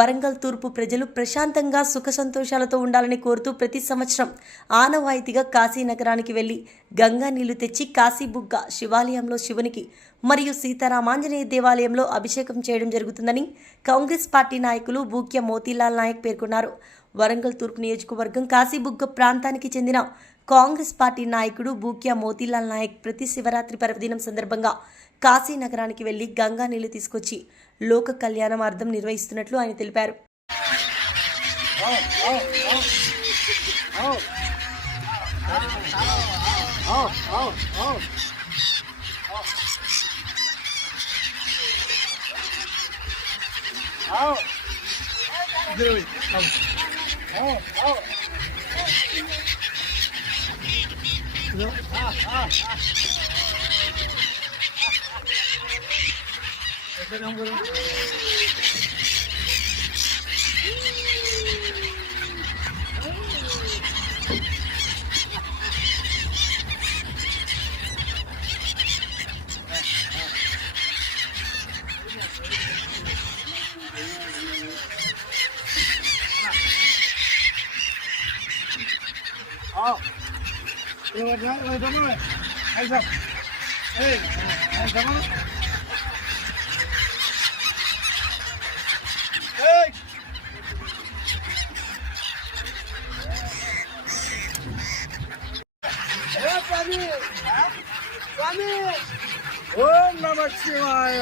వరంగల్ తూర్పు ప్రజలు ప్రశాంతంగా సుఖ సంతోషాలతో ఉండాలని కోరుతూ ప్రతి సంవత్సరం ఆనవాయితీగా కాశీ నగరానికి వెళ్ళి గంగా నీళ్ళు తెచ్చి కాశీబుగ్గ శివాలయంలో శివునికి మరియు సీతారామాంజనేయ దేవాలయంలో అభిషేకం చేయడం జరుగుతుందని కాంగ్రెస్ పార్టీ నాయకులు బూక్య మోతీలాల్ నాయక్ పేర్కొన్నారు. వరంగల్ తూర్పు నియోజకవర్గం కాశీబుగ్గ ప్రాంతానికి చెందిన కాంగ్రెస్ పార్టీ నాయకుడు బూక్యా మోతీలాల్ నాయక్ ప్రతి శివరాత్రి పర్వదినం సందర్భంగా కాశీ నగరానికి వెళ్ళి గంగా నీళ్ళు తీసుకొచ్చి లోక కళ్యాణం అర్థం నిర్వహిస్తున్నట్లు ఆయన తెలిపారు. Oh. ఓం నమ శివాయ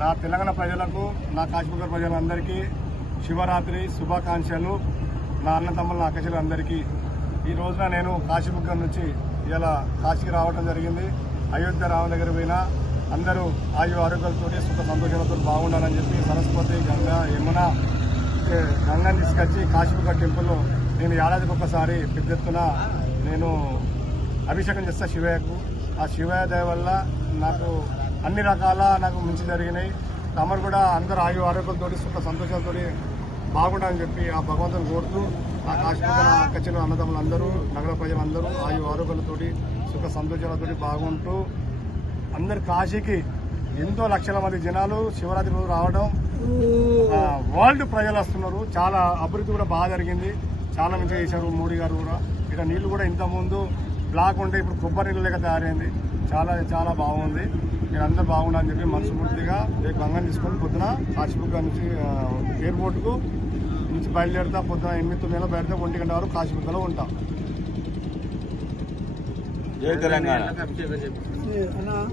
నా తెలంగాణ ప్రజలకు నా కాశ్మీర్ ప్రజలందరికీ శివరాత్రి శుభాకాంక్షలు. నా అన్న తమ్ముల నా అక్కచెలందరికీ ఈ రోజున నేను కాశీబుగ్గ నుంచి ఇలా కాశీకి రావడం జరిగింది. అయోధ్య రామ దగ్గర పోయినా అందరూ ఆయు ఆరోగ్యాలతో సుఖ సంతోషాలతో బాగుండాలని చెప్పి సరస్వతి గంగా యమున గంగని తీసుకొచ్చి కాశీబుగ్గ టెంపుల్లో నేను ఏడాదికి ఒక్కసారి పెద్ద ఎత్తున నేను అభిషేకం చేస్తా శివయ్యకు. ఆ శివయ్య దయ వల్ల నాకు అన్ని రకాల నాకు మంచి జరిగినాయి. తమరు కూడా అందరూ ఆయు ఆరోగ్యంతో సుఖ సంతోషాలతో బాగుండాలని చెప్పి ఆ భగవంతుని కోరుతూ ఆ కాశీపూజ అక్కచెల్లు అన్నదమ్ములు అన్నదమ్ములందరూ నగర ప్రజలందరూ ఆయు ఆరోగ్యాలతోటి సుఖ సంతోషాలతోటి బాగుంటూ అందరు కాశీకి ఎంతో లక్షల మంది జనాలు శివరాత్రి రోజు రావడం వరల్డ్ ప్రజలు వస్తున్నారు. చాలా అభివృద్ధి కూడా బాగా జరిగింది. చాలా మంచిగా చేశారు మోడీ గారు కూడా. ఇక్కడ నీళ్ళు కూడా ఇంత ముందు బ్లాక్ ఉంటే ఇప్పుడు కొబ్బరి నీళ్ళు లేక తయారైంది. చాలా చాలా బాగుంది. మీరు అందరు బాగుండాలని చెప్పి మనస్ఫూర్తిగా రేపు గంగని తీసుకొని పొద్దున కాశీబుగ్గ నుంచి ఎయిర్పోర్ట్కు నుంచి బయలుదేరుతా పొద్దున ఎనిమిది తొమ్మిది నెలలు బయలుదేరితే ఒంటి గంట వరకు కాశీబుగ్గలో ఉంటాం. జై తెలంగాణ.